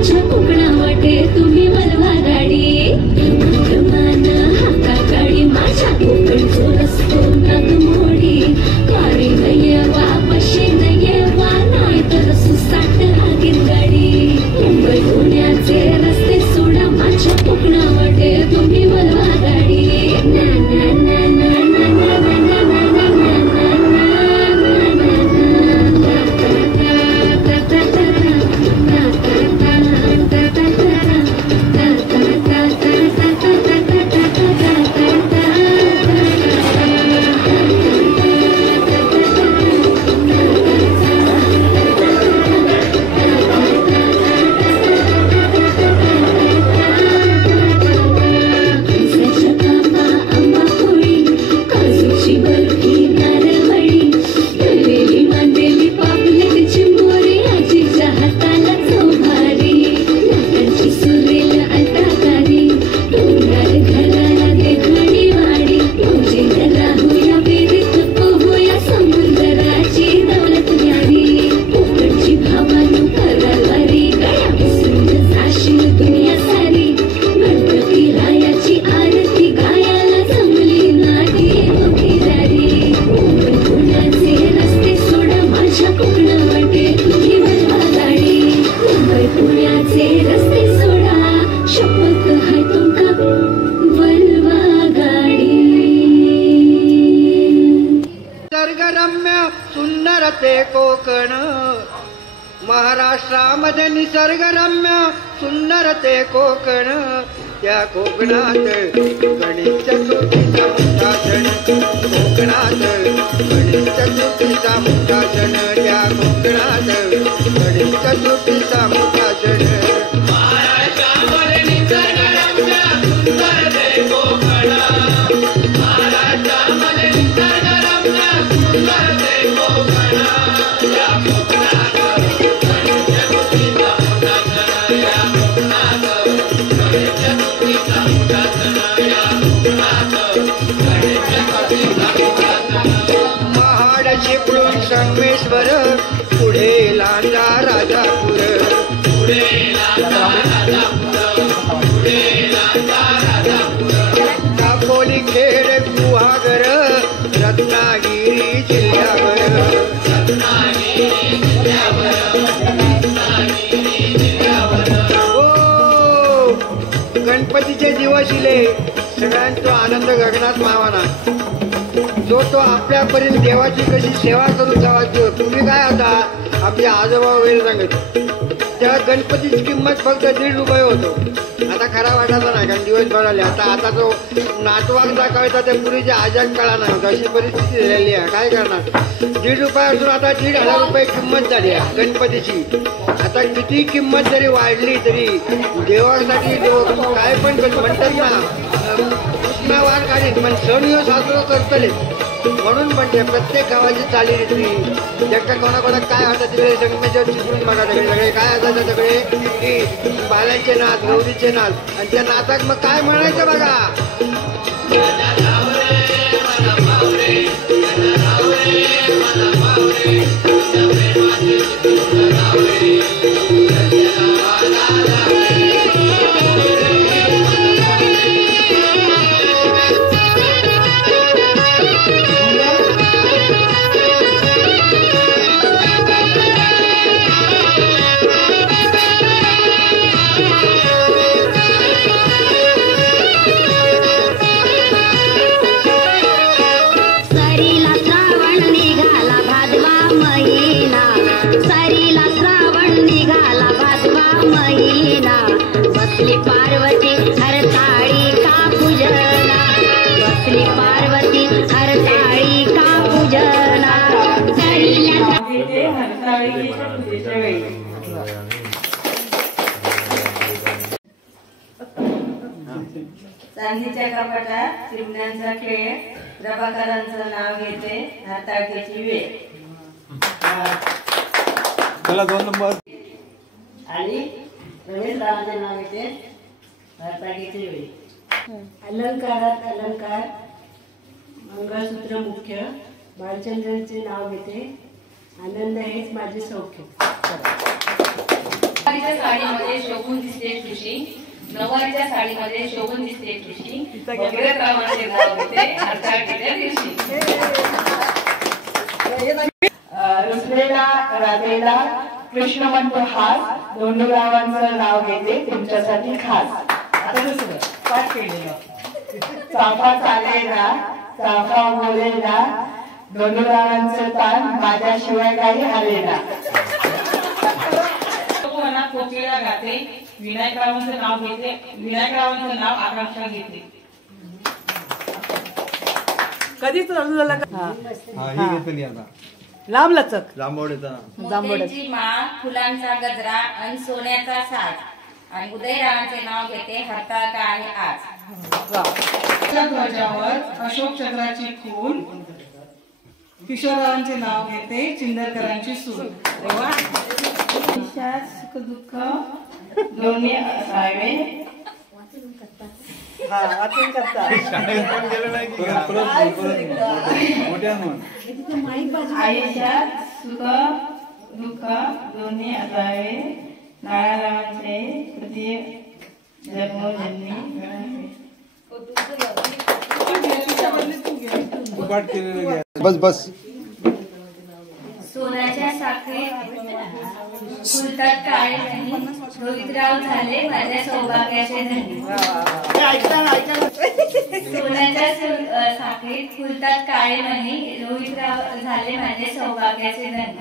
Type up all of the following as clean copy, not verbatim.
माझ्या कोकणा वाटे तुम्ही वलवा गाडी मान हाका काळी माझ्या कोकणचो रस्तो नागमोडी कारी नये वा पशी नये वा नाही तर सुसाट आगीन गाडी मुंबई पुण्याचे रस्ते सोडा माझ्या कोकणा वाटे तुम्ही वलवा गाडी ना ना ना ना ना ना ना ना कोकण महाराष्ट्रामध्ये निसर्गरम्य सुंदर ते कोकण त्या कोकणात गणेश चतुर्थीचा मोठा सण कोकणात गणेश चतुर्थीचा मोठा सण त्या कोकणात गणेश चतुर्थीचा मोठा सण महाराष्ट्रामध्ये निसर्गरम्य सुंदर ते कोकण महाराष्ट्रामध्ये निसर्गरम्य सुंदर ते कोकण महाड चिपळूण संगमेश्वर पुढे लांजा राजापूर दापोली खेड गुहागर रत्नागिरी जिल्ह्यावर गणपतीचे दिवस इले सगळ्यांचा आनंद गगनात मावाना जो तो आपल्यापर्यंत देवाची कशी सेवा करू जावायचो तुम्ही काय आता आपले आजोबा वगैरे सांगत तेव्हा गणपतीची किंमत फक्त 1.5 रुपये होतो आता खरा वाटायचा नाही कारण दिवस भराले आता जो नातवाक दाखवायचा त्या पूर्वीच्या आजाक कळा नाही होता अशी परिस्थिती झालेली आहे काय करणार 1.5 रुपये असून आता 1,500 रुपये किंमत झाली आहे गणपतीची आता किती किंमत जरी वाढली तरी देवासाठी काय पण म्हणतात ना कृष्णावार काढीन पण सण ह्यो साजरो करतले म्हणून म्हणते प्रत्येक गावाची चालीरीती एकटा कोणाकोणाक काय होतं तिकडे संगमेश्वर चिपळूण बघा सगळे काय असायचं सगळे की बालांचे नाच गौरीचे नाच आणि त्या नाचाक मग काय म्हणायचं बघा चांदीच्या कपाटात चिमण्यांचा खेळ प्रभाकरांचं नाव घेते हाताळीची वेळ चला 2 नंबर आणि रमेश रावांचं नाव घेते हाताळीची वेळ अलंकारात अलंकार मंगळसूत्र मुख्य बाळचंद्रांचे नाव घेते आनंद हेच माझे सौख्य साडीमध्ये नऊवारीच्या साडीमध्ये शोभून दिसते कृषी भगीरथरावांचे नाव घेते हरताळकीच्या दिवशी. रुसलेला राधेला कृष्ण म्हणतो हास धोंडूरावांचं नाव घेते तुमच्यासाठी खास. आता दुसरं पाठ केलेलं. चाफा चालेला चाफा बोलेला धोंडूरावांचं तान माझ्याशिवाय काही आलेला. कोकिळा गाते विनायकरावांचं नाव घेते विनायकरावांचं नाव आकांक्षा घेते. कधीच झाला का लांब लचक मोत्यांची माळ फुलांचा गजरा आणि सोन्याचा साज आणि उदयरावांचे नाव घेते हरताळका आहे आज. ध्वजावर अशोक चक्राची खून किशोररावांचे नाव घेते चिंदरकरांची सून. सुख दुःख दोन्ही असावे वाचन करता आयुष्यात सुख दुःख दोन्ही असावे नारायणरावांचे कृती जन्मोजन्मी. बस बस. सोन्याच्या साखरेत फुलतात काळे धनी रोहितराव झाले माझ्या सौभाग्याचे धनी. सोन्याच्या साखरेत फुलतात काळे धनी रोहितराव झाले माझे सौभाग्याचे धनी.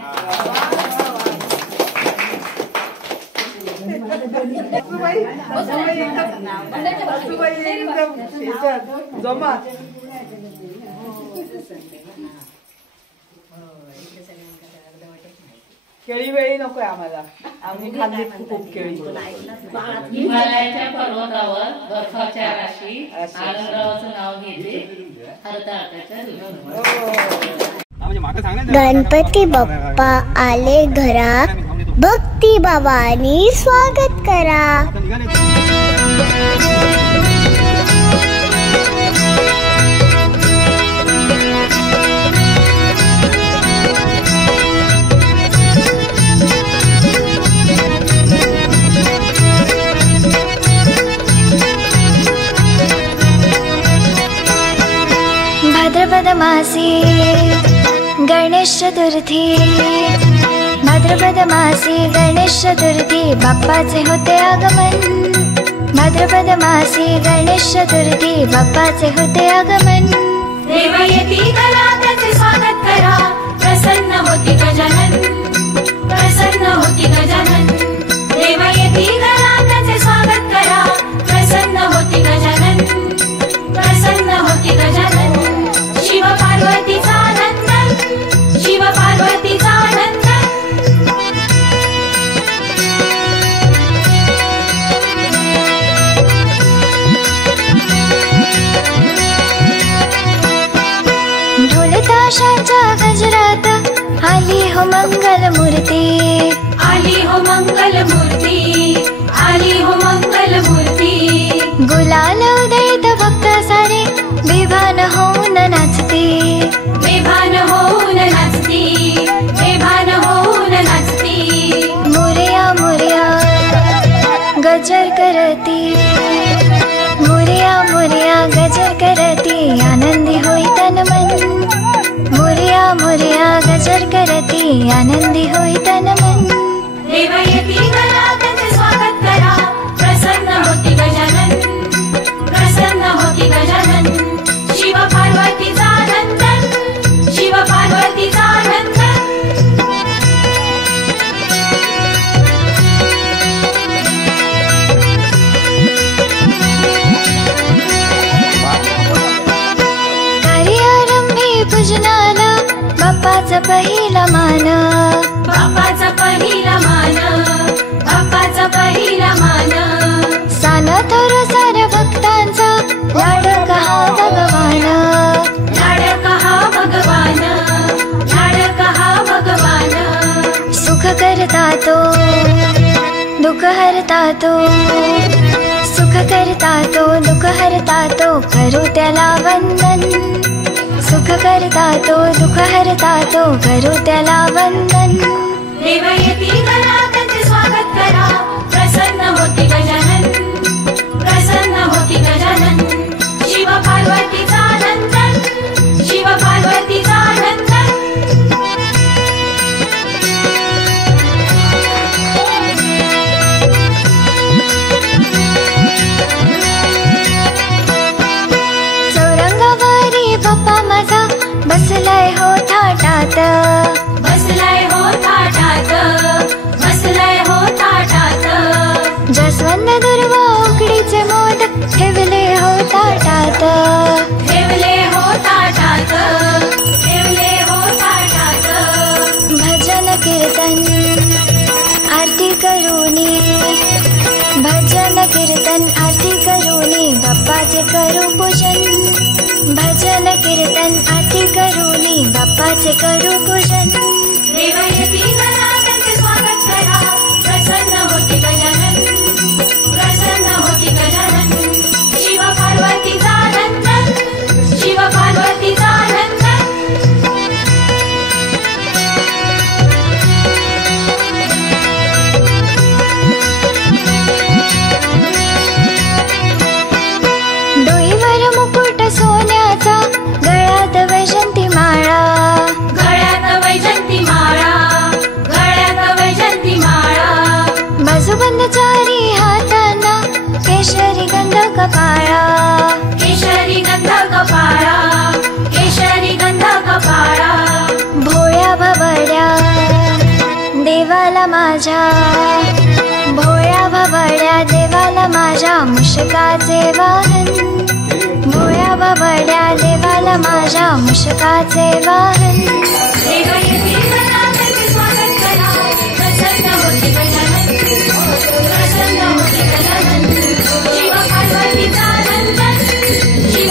जमा केळी वेळी नकोय आम्हाला. आम्ही खाल्ली खूप केळी. हिमालयाच्या पर्वतावर बर्फाच्या राशी आनंदरावाचं नाव घेते हरताळकाच्या दिवशी. गणपती बाप्पा आले घरा भक्ती भावानी स्वागत करा. भाद्रपद मासी गणेश चतुर्थी भाद्रपद मासी गणेश चतुर्थी बाप्पाचे होते आगमन. भाद्रपद मासी गणेश चतुर्थी बाप्पाचे होते आगमन. देव येती घरा त्याचे स्वागत करा प्रसन्न होती गजानन प्रसन्न होती गजानन. देव येती घरा त्याचे स्वागत करा प्रसन्न होती गजानन प्रसन्न होती गजानन. शिव पार्वतीचा आनंद शिव पार्वतीचा आनंद. ढोल ताशाच्या गजरात आली हो मंगल मूर्ती आली हो मंगल मूर्ती आली हो मंगल मूर्ती. गुलाल उधळीत भक्त सारे बेभान होऊन नाचते बेभान होऊन नाचती बेभान होऊन नाचती. मोरया मोरया गजर करती मोरया मोरया गजर करती आनंदी होई तन मन. मोरया मोरया गजर करती आनंदी होई तन मन. देव येती घरा त्याचे स्वागत करा प्रसन्न होती गजानन प्रसन्न होती गजानन. शिव पार्वतीचा आनंद शिव पार्वतीचा आनंद. कार्यारंभी पूजनाला बाप्पाचा पहिला मान. बाप्पाचा पहिला मान बाप्पाचा पहिला मान. सानथोर साऱ्या भक्तांचा लाडका हा भगवान. लाडका हा भगवान लाडका हा भगवान. सुख करता तो दुःख हरता तो सुख करता तो दुःख हरता तो करू त्याला वंदन. सुख करता तो दुःख हरता तो करू त्याला वंदन. देव येती घरा त्याचे स्वागत करा प्रसन्न होती गजानन तुझे करू पूजन. देव येती घरा त्यांचे स्वागत करा. प्रसन्न होती गजानन, प्रसन्न होती गजानन. शिव पार्वतीचा नंदन, शिव पार्वतीचा नंदन. डोईवर मुकुट सोन्याचा, गळ्यात वैजंती माळा. गळ्यात वैजंती माळा, गळ्यात वैजंती माळा. बाजूबंद चारी हातांना, केशरी गंध कपाळा. केशरी गंध कपाळा, केशरी गंध कपाळा. भोळ्या भबड्या देवाला माझ्या, भोळ्या भबड्या देवाला माझ्या मुशकाचे वाहन. भोळ्या भबड्या देवाला माझ्या मुशकाचे वाहन. देव येती घरा त्यांचे स्वागत करा. प्रसन्न होती गजानन, प्रसन्न होती गजानन. शिव पार्वतीचा नंदन, शिव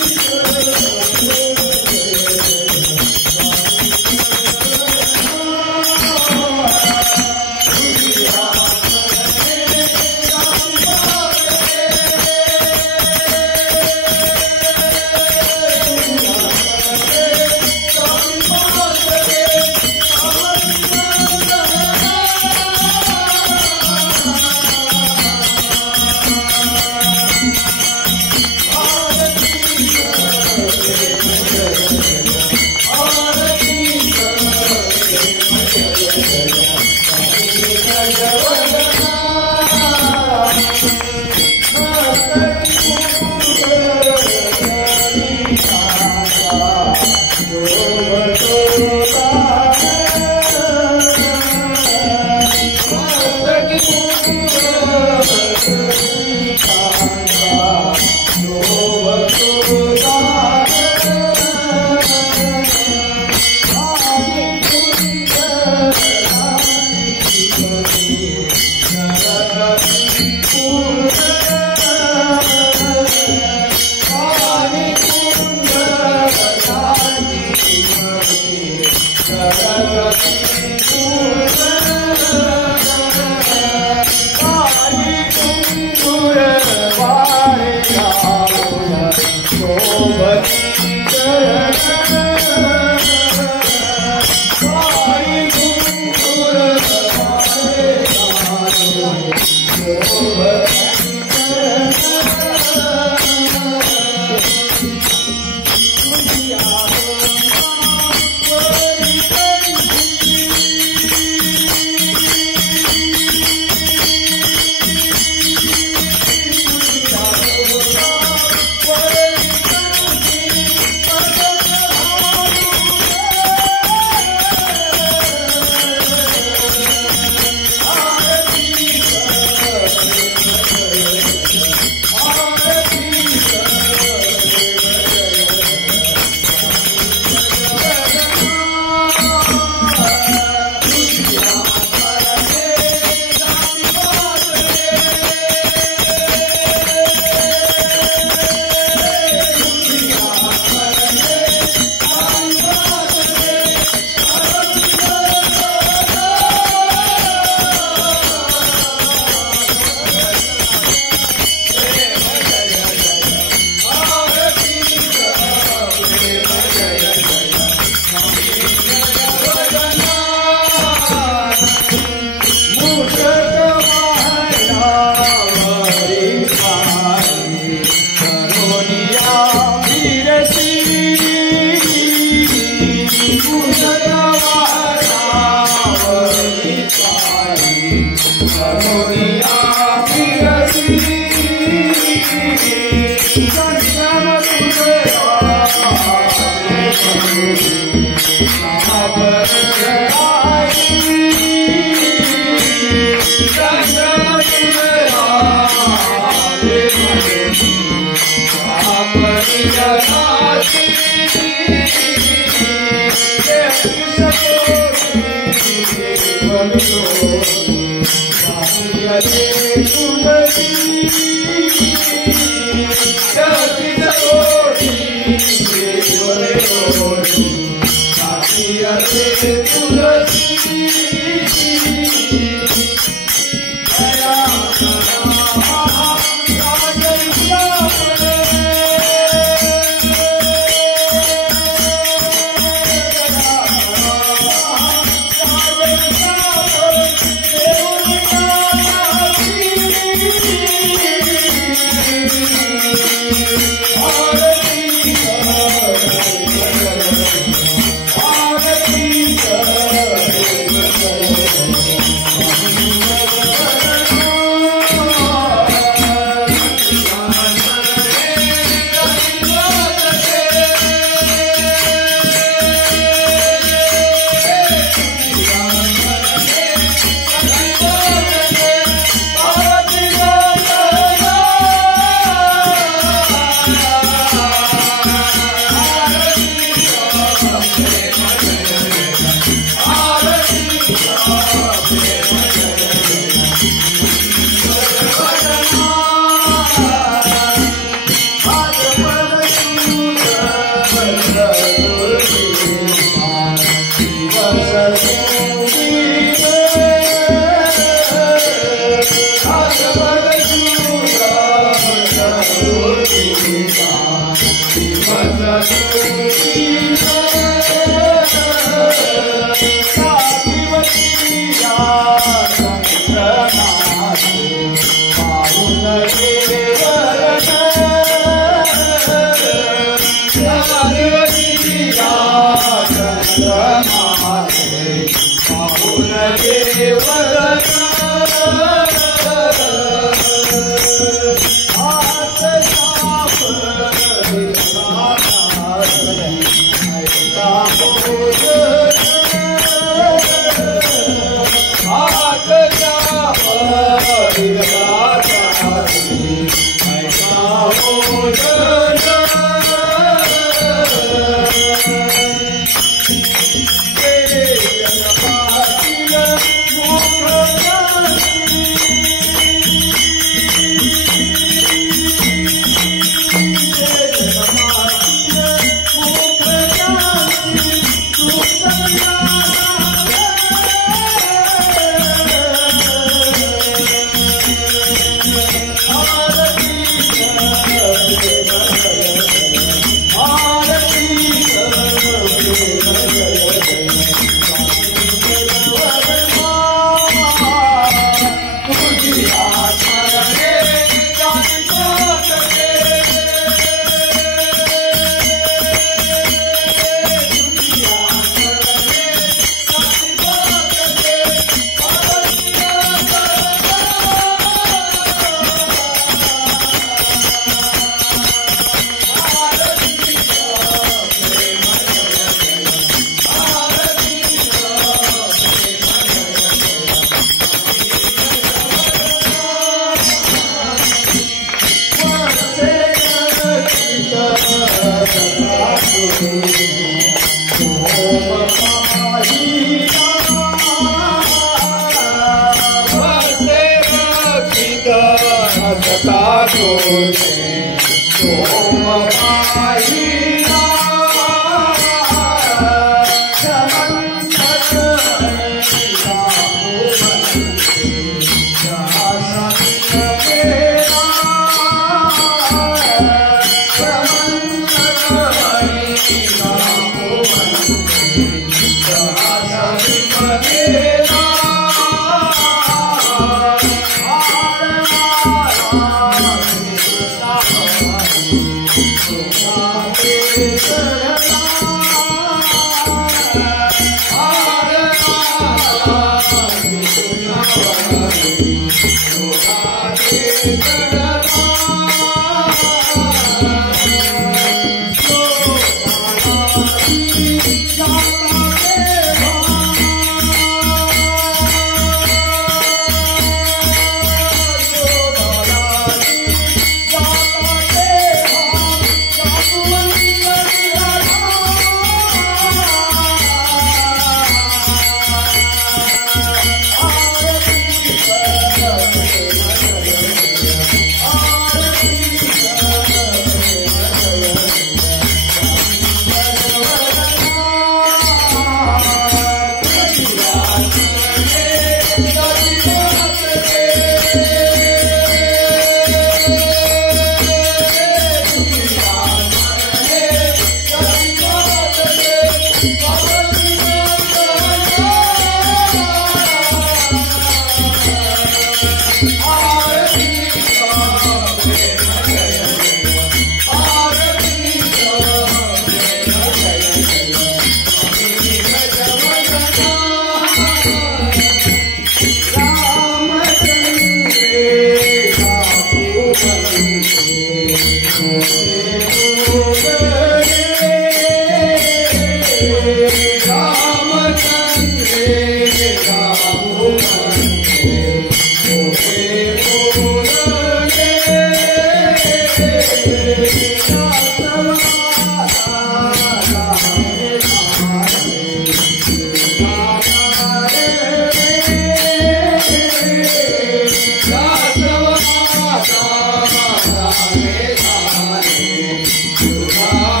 Bye.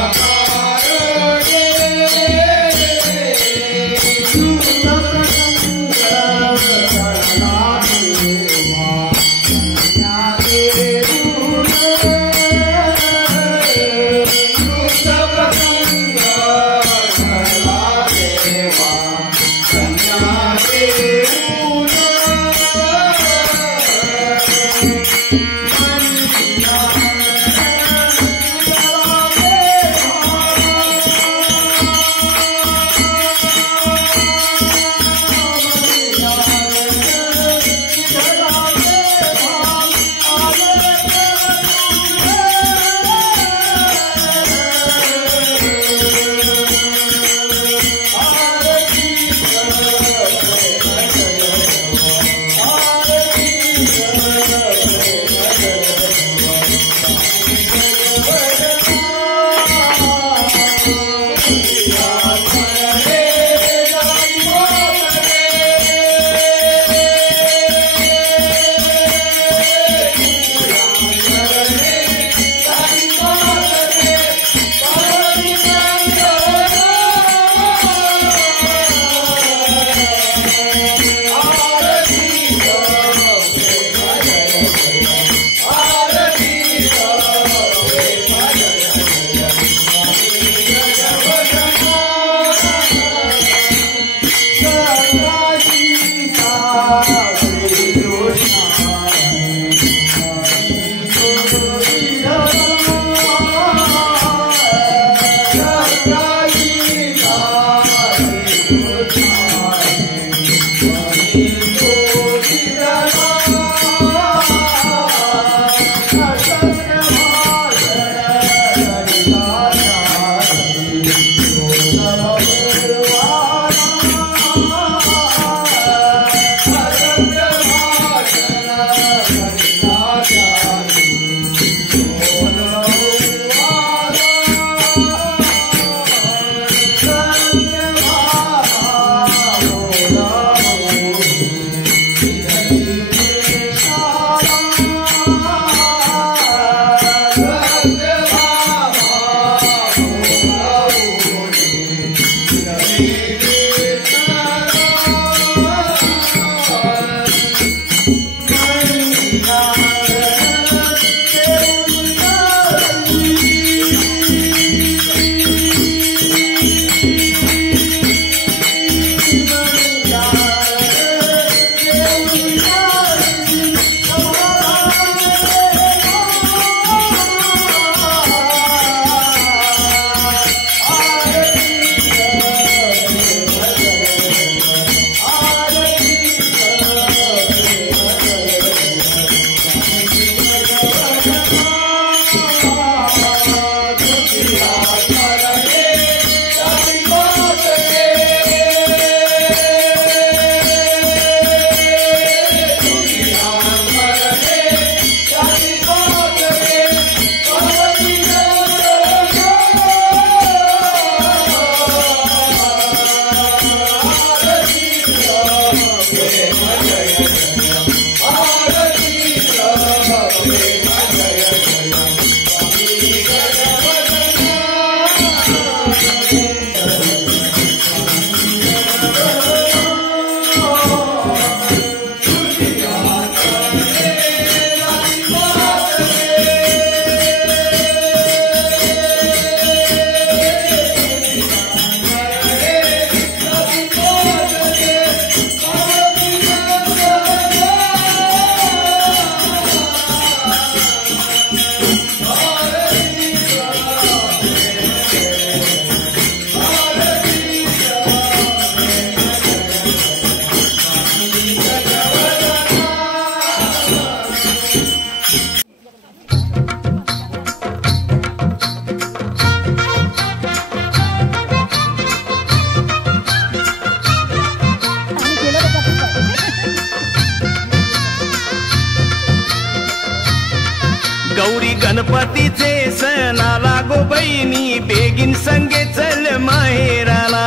गौरी गणपतीचे सण आला गो बहिणी बेगीन संगे चल माहेराला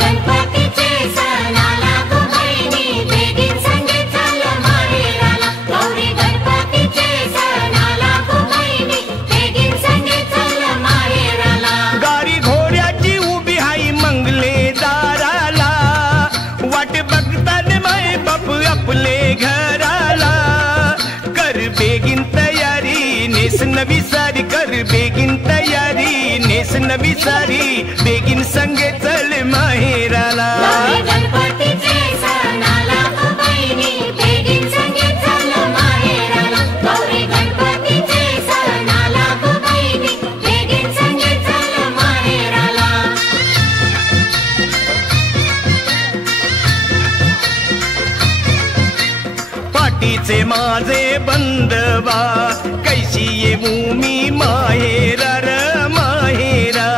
गणपतीचे सण आला गो बहिणी बेगीन संगे चल माहेराला गौरी गणपतीचे सण आला गो बहिणी बेगीन संगे चल माहेराला गाडी घोड्याची उभी हाई मंगले दाराला वाट बघतात माय बाप आपले घराला कर बेगीन तयारी नेस नवी सारी कर बेगीन तयारी नेस नवी सारी बेगीन संगे चल माहेराला गणपतीचे सण आला गो बहिणी बेगीन संगे चल माहेराला गौरी गणपतीचे सण आला गो बहिणी बेगीन संगे चल माहेराला पाठीचे माझे बंधवा कैसी येऊ मी माहेरा र माहेरा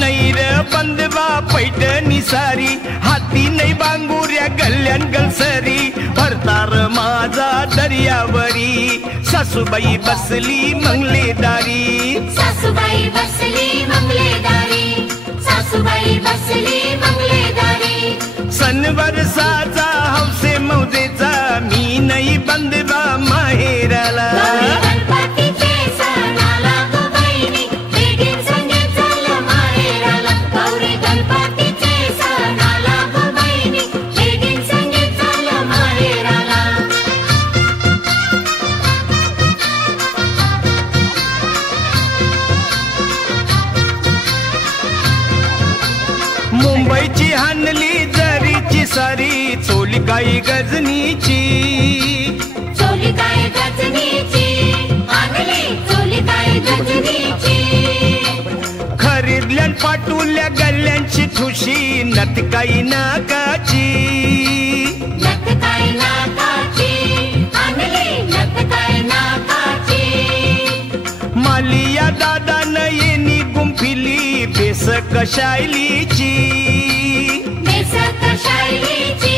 नैर बंधवा पैठणी सारी हाती नाही बांगुऱ्या गल्ल्यान गलसरी भरतार माझा दर्यावरी सासूबाई बसली मंगलेदारी सासूबाई बसली मंगलेदारी सासूबाई बसली मंगलेदारी सणवार साचा हौसे मौजेचा मी नाही बंधवा माहेराला गणपतीचे सण आला गो बहिणी बेगीन संगे चल माहेराला गौरी गणपतीचे सण आला गो बहिणी बेगीन संगे चल माहेराला मुंबईची हानली जरीची सारी चोली काही गजनीची चोली काय गजनीची आणली चोली काय गजनीची खरीदल्यान पाटुल्या गल्ल्यांची ठुशी नत काही नाकाची नत काय नाकाची आणली नत काय नाकाची मालिया दादानं येणी गुंफिली बेस कशायलीची बेसक शायलीची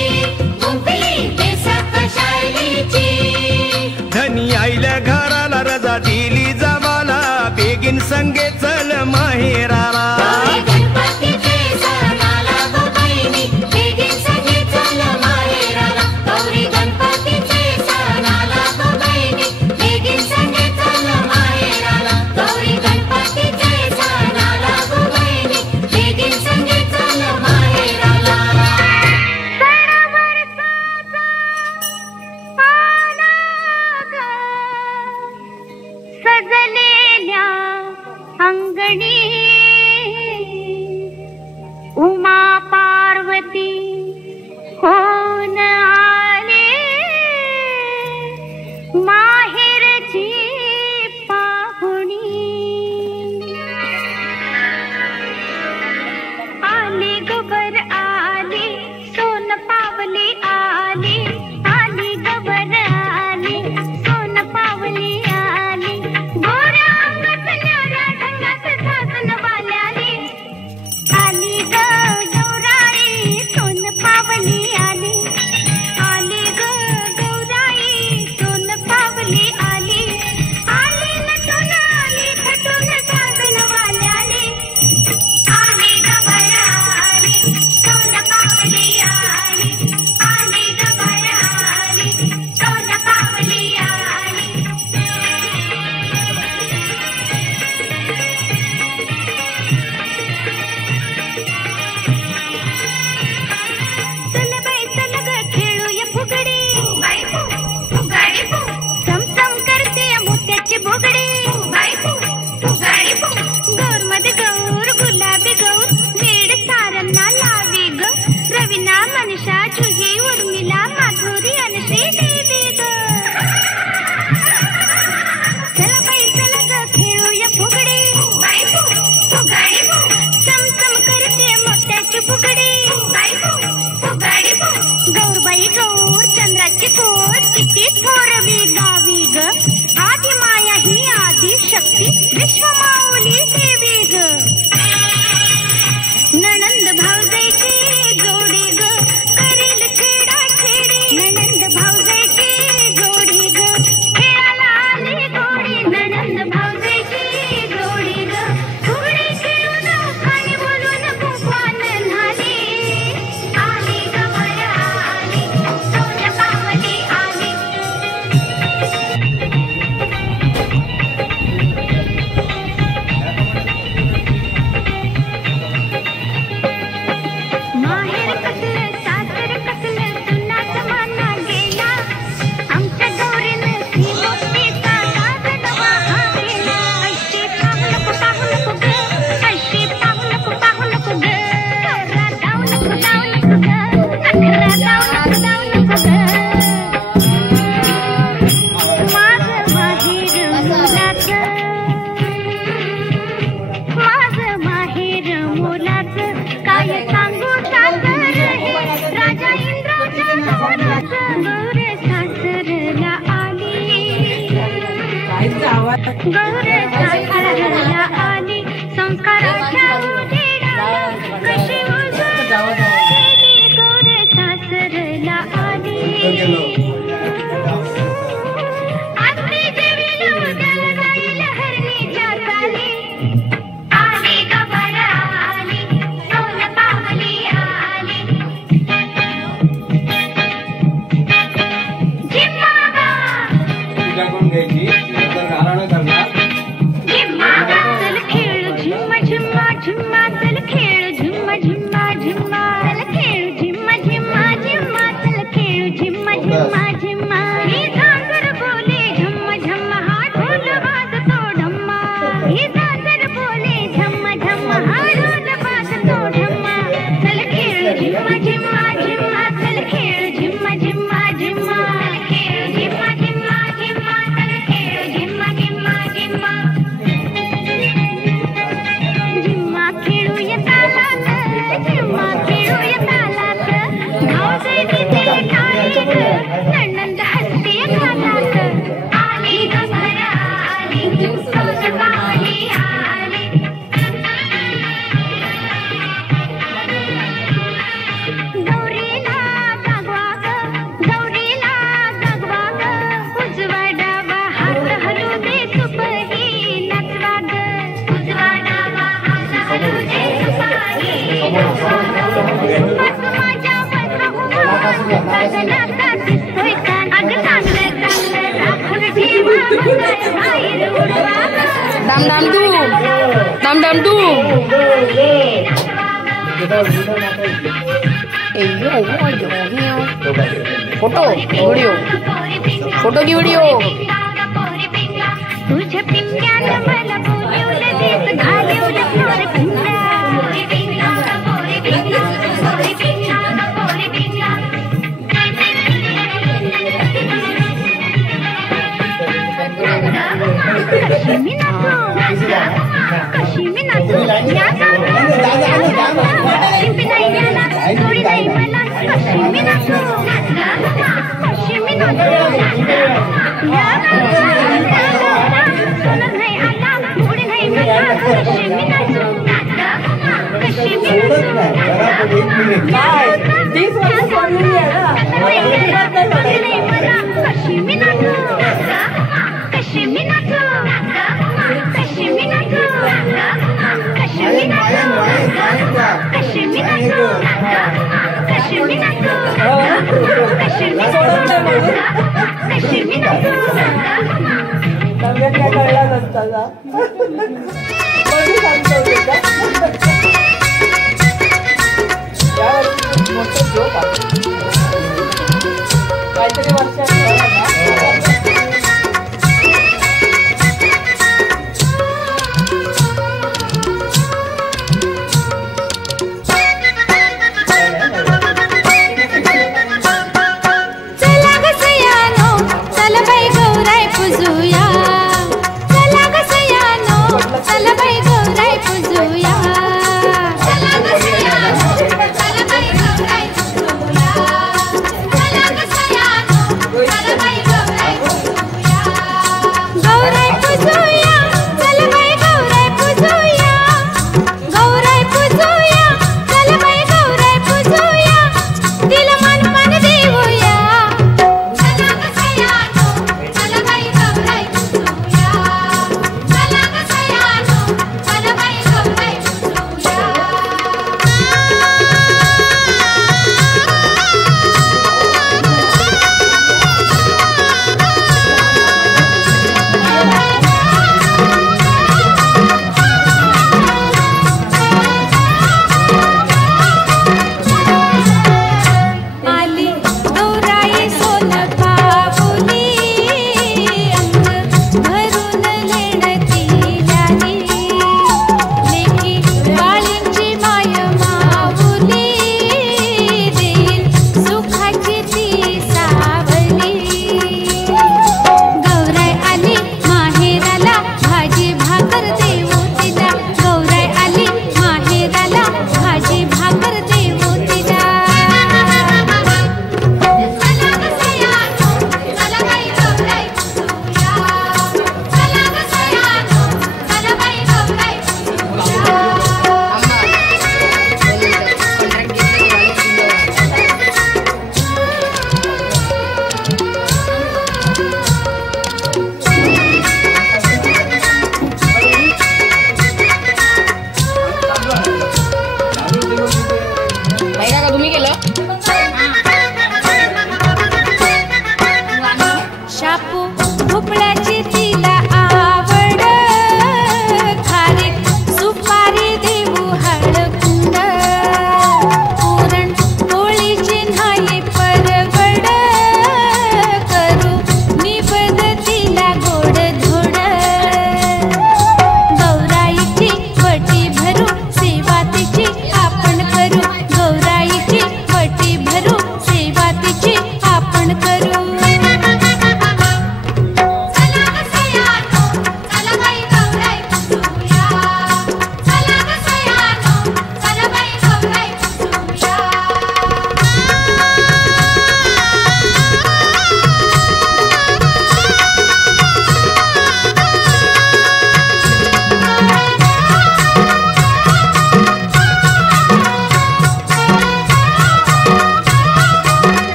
गुंफली बेसक शायलीची धनी आईल्या घराला रजा दिली जावाला बेगीन संगे चल माहेराला गणपतीचे सण आला गो बहिणी बेगीन संगे चल माहेराला गौरी गणपतीचे सण आला गो बहिणी बेगीन संगे चल माहेराला गौरी गणपतीचे सण आला गो बहिणी बेगीन संगे चल माहेराला सजलेल्या हरहरला आली संस्काराच्या उजेडाला कशी उजळली गौर सासरला आली आत्ती देवीला उद्याला जाईल हरणीच्या चाली आली गबाळा आली सोन पावली आली जिम्माबा तुझ्याकडून घ्यायची गाणं करणार चल खेळ झिम्मा झिम्मा झिम्मा चल खेळ झिम्मा झिम्मा झिम्मा चल खेळ झिम्मा झिम्मा झिम्मा चल खेळ झिम्मा झिम्मा झिम्मा ही झांजर बोले झम्मा झम्मा हा ढोल वाजतो ढम्मा ही झांजर बोले झम्मा झम्मा हा ढोल वाजतो ढम्मा चल खेळ झिम्मा झिम्मा झिम्मा चल खेळ झिम्मा झिम्मा झिम्मा चल खेळ झिम्मा झिम्मा झिम्मा चल खेळ झिम्मा झिम्मा झिम्मा झिम्मा खेळूया तालात झिम्मा खेळूया तालात भाऊजईचे नाईक नणंद हसते घालात आली गभरा आली सोनपावली आली गौरीला गागवा ग गौरीला गागवा ग उजवा डावा हात हलू दे सुपही नचवा ग उजवा डावा हात हलू दे सुपही मग माझ्या साजनाचा दिसतोय कान अग चांगलं चांगलं राखून ठेवा मंगळ बाहेर उडवा डाम डाम तू फोटो की व्हिडिओ तुझ्या पिंग्यानं मला बोलवलं देत घालवलं पोर पिंगा पोरी पिंगा पोरी पिंगा पोरी पिंगा पोरी पिंगा कशी मी नाचू कशी मी नाचू या शिंपी नाही याला थोडी नाही मला कशी मी नाचू कशी मी नाचू या सोनं नाही आला थोडी नाही मला कशी मी नाचू कशी मी कशी मी नाचू कशी मी नाचू कशी मी नाचू कशी मी नाचू कशी मी नाचू कशी मी नाचू कशी मी कशी मी नाचू नव्यात काय कळला नसता का यावर्षी मोठं जोक आहे काहीतरी वर्षात चला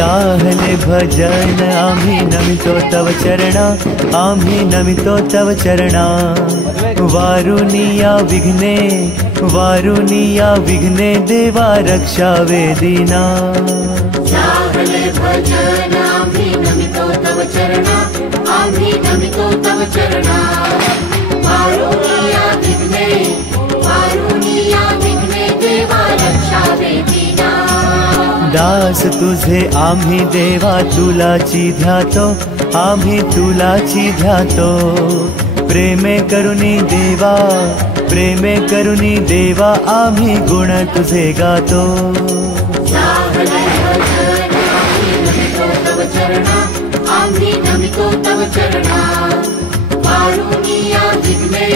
जाहले भजन आम्ही नमितो तव चरणा, आम्ही नमितो तव चरणा. वारुनिया विघ्ने, वारुनिया विघ्ने देवा रक्षावे दीना. जाहले भजन आम्ही नमितो तव चरणा, आम्ही नमितो तव चरणा. वारुनिया विघ्ने, वारुनिया विघ्ने देवा रक्षावे दीना. दास तुझे आम्ही देवा तुलाची ध्यातो, आम्ही तुलाची ध्यातो. प्रेमे करुणी देवा, प्रेमे करुणी देवा आम्ही गुण तुझे गातो. जाहले भजन आम्ही नमितो तव चरणा, आम्ही नमितो तव चरणा. वारुनिया विघ्ने,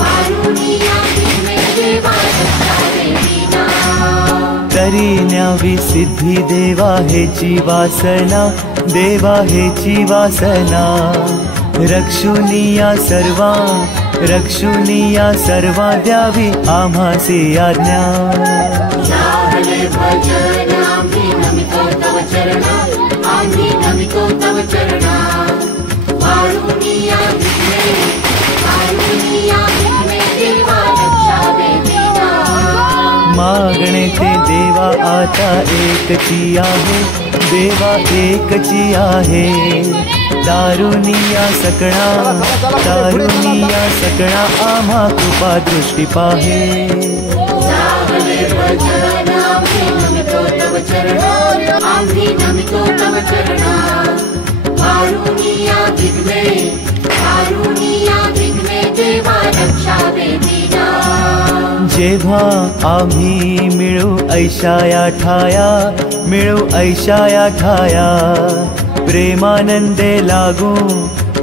वारुनिया विघ्ने देवा रक्षावे दीना. तरी न्यावी सिद्धी देवा हेची वासना, देवा हेची वासना. रक्षुनिया सर्वा, रक्षुनिया सर्वा द्यावी आम्हासी आज्ञा. जाहले भजन आम्ही नमितो तव चरणा, आम्ही नमितो तव चरणा. वारुनिया विघ्ने, वारुनिया विघ्ने देवा रक्षावे दीना. मागणे ते देवा आता एकची आहे, देवा एकची आहे. दारुनिया सकळा, दारुनिया सकळा आम्हा कृपा दृष्टी पाहे. जाहले भजन आम्ही नमितो तव चरणा, आम्ही नमितो तव चरणा. वारुनिया विघ्ने, वारुनिया विघ्ने देवा रक्षावे दीना. जेव्हा आम्ही मिळू ऐशाया ठाया, मिळू ऐशाया ठाया. प्रेमानंदे लागू,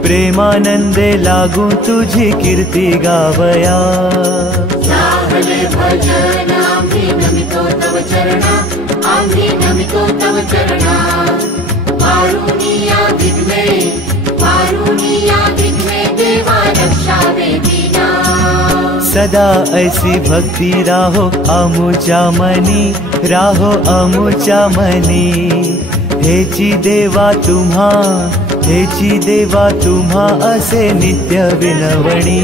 प्रेमानंदे लागू तुझी कीर्ती गावया. जाहले भजन आम्ही नमितो तव चरणा, आम्ही नमितो तव चरणा. वारुनिया विघ्ने, वारुनिया विघ्ने देवा रक्षावे दीना. सदा ऐसी भक्ती राहो अमुच्या मनी, राहो अमुच्या मनी. हेची देवा तुम्हा, हेची देवा तुम्हा असे नित्य विनवणी.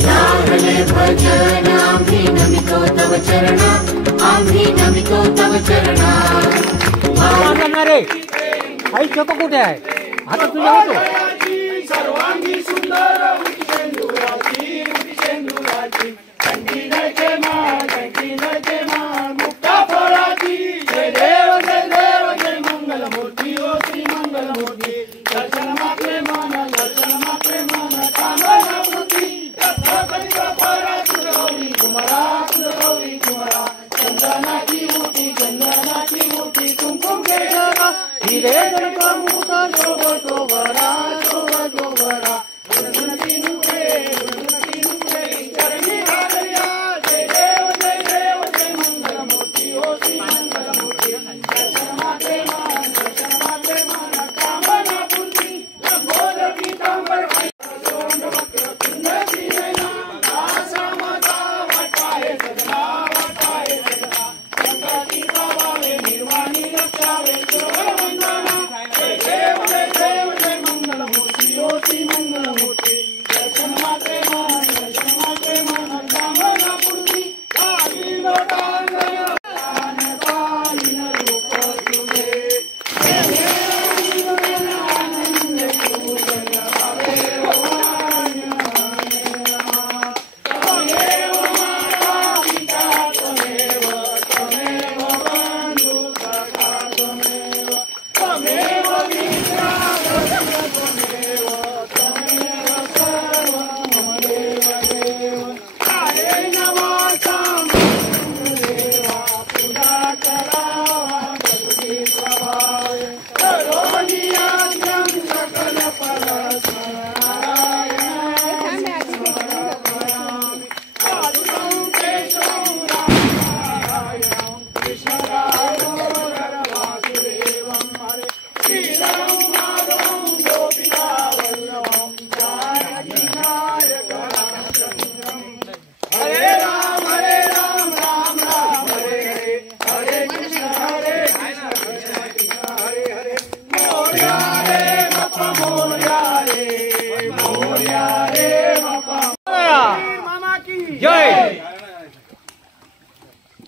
जाहले भजन आम्ही नमितो तव चरणा, आम्ही नमितो तव चरणा. आई चोको कुठे आहे? आता तुझ्या होतो सर्वांगी सुंदर उटी शेंदुराची कंठीनचे मान मुक्ता फळाची. जय देव जय देव जय मंगल मूर्ती ओ श्री मंगल मूर्ती. दर्शन मात्रे मान, दर्शन मात्रे मान कामना मूर्ती. गौरी कुमारा, गौरी कुमारा. चंदनाची मूर्ती, चंदनाची मूर्ती. कुमकुम केशरा हिरे जणका मुता शोभ शोभरा, शोभ शोभरा. गुणगुणती नुरे, गुणगुणती नुरे. चरणी हारया. जय देव जय देव जय मंगल मूर्ती ओ श्री मंगल मूर्ती. दर्शन मात्रे मान, दर्शन मात्रे मान कामना पूर्ती. लंबोदर पीतांबर सोंड वक्र तुंड श्रीनयना. आसा माता वाटाये सदना, वाटाये सदना. संकटी पावावे निर्वाणी रक्षावे. वंदना जय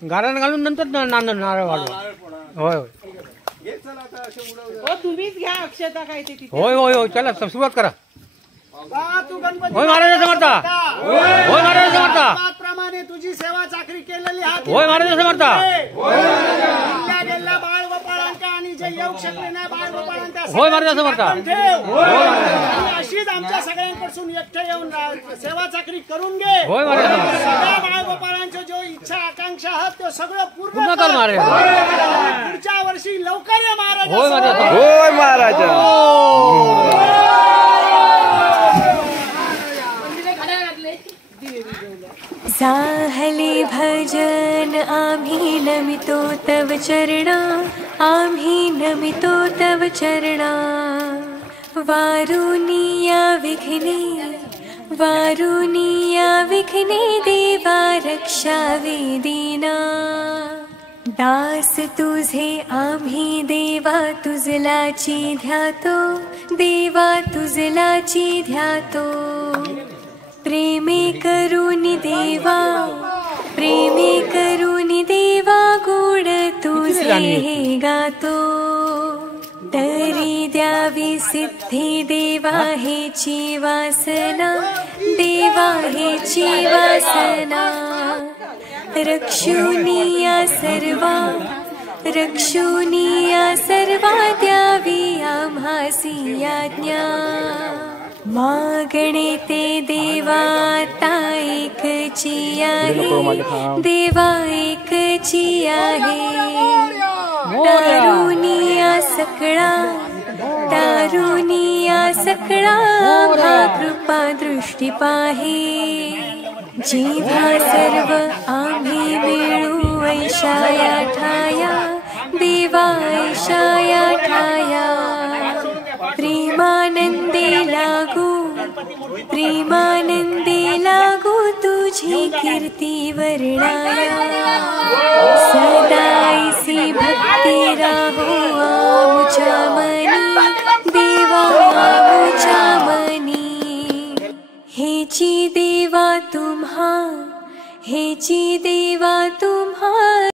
गारण घालून नंतर नारळ वाढवा. होय होय हो तुम्हीच घ्या अक्षता काय ते तिथे. होय होय होय चला सुरुवात करा. तू गणपती होय महाराज समर्थ. होय महाराज समर्थ. प्रमाणे तुझी सेवा चाकरी केलेली हात होय महाराज समर्थ. गेल्या बाळ गोपाळांका आणि जे येऊ शकले नाही बाळ गोपाळांका होय महाराज समर्थ. अशीच आमच्या सगळ्यांपासून एकटे येऊन सेवा चाकरी करून घे. होय महाराज समर्थ. सगळ्या बाळ गोपाळांच्या जो इच्छा आकांक्षा आहात ते सगळं पूर्ण कर महाराज. पुढच्या वर्षी लवकर ये महाराज. होय महाराज. होय महाराज. झाले भजन आम्ही नमितो तव चरणा, आम्ही नमितो तव चरणा. वारुनिया विघ्ने देवा रक्षावे दीना. दास तुझे आम्ही देवा तुझलाची ध्यातो, देवा तुझलाची ध्यातो. प्रेमे करुनी देवा गोड तुझे हे गातो. तरी द्यावी सिद्धी देवा हेची वासना, देवा हेची वासना. रक्षुनिया सर्वा द्यावी आम्हासी आज्ञा. मागणे ते देवा एकची आहे, देवा एकची आहे. तारुनिया सकळा आम्हा कृपा दृष्टी पाहे. जिव्हा सर्व आम्ही मिळू ऐशाया ठाया, देवा ऐशाया ठाया. प्रेमानंदे लागू तुझी कीर्ती वर्णाया. सदाईसी भक्ती राहो आमुच्या मनी, देवा आमुच्या मनी. हेची देवा तुम्हा